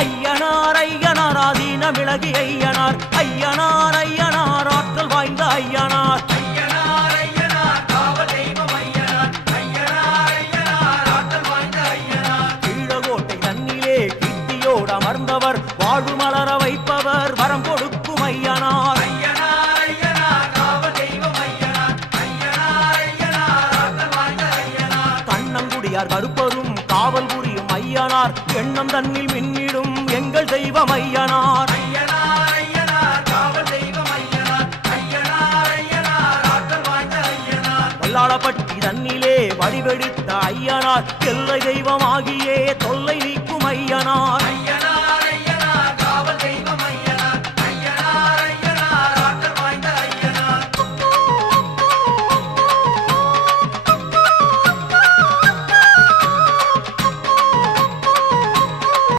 ஐயனார் ஐயனார் ஆதீன விலகி ஐயனார் ஐயனார் ஐயனார் ஆற்றல் வாய்ந்த ஐயனார் ஐயனார் ஐயனார் காவல் தெய்வம் ஐயனார் ஐயனார் ஐயனார் ஆற்றல் வாய்ந்த ஐயனார் கீழகோட்டை தன்னிலே கீர்த்தியோடு அமர்ந்தவர் வாழ்வு மலர வைப்பவர் வரம் கொடுக்கும் ஐயனார் ஐயனார் ஐயனார் காவல் தெய்வம் ஐயனார் ஐயனார் ஐயனார் ஆற்றல் வாய்ந்த ஐயனார் கண்ணங்குடியார் கருப்பரும் காவல் புரியும் ஐயனார் எண்ணம் தன்னில் மின்னிடும் எங்கள் தெய்வம் ஐயனார் ஐயனார் ஐயனார் காவல் தெய்வம் ஐயனார் ஐயனார் ஐயனார் ஆற்றல் வாய்ந்த ஐயனார் வல்லாளப்பட்டி தன்னிலே வடிவெடுத்த ஐயனார் எல்லை தெய்வமாகியே தொல்லை நீக்கும் ஐயனார்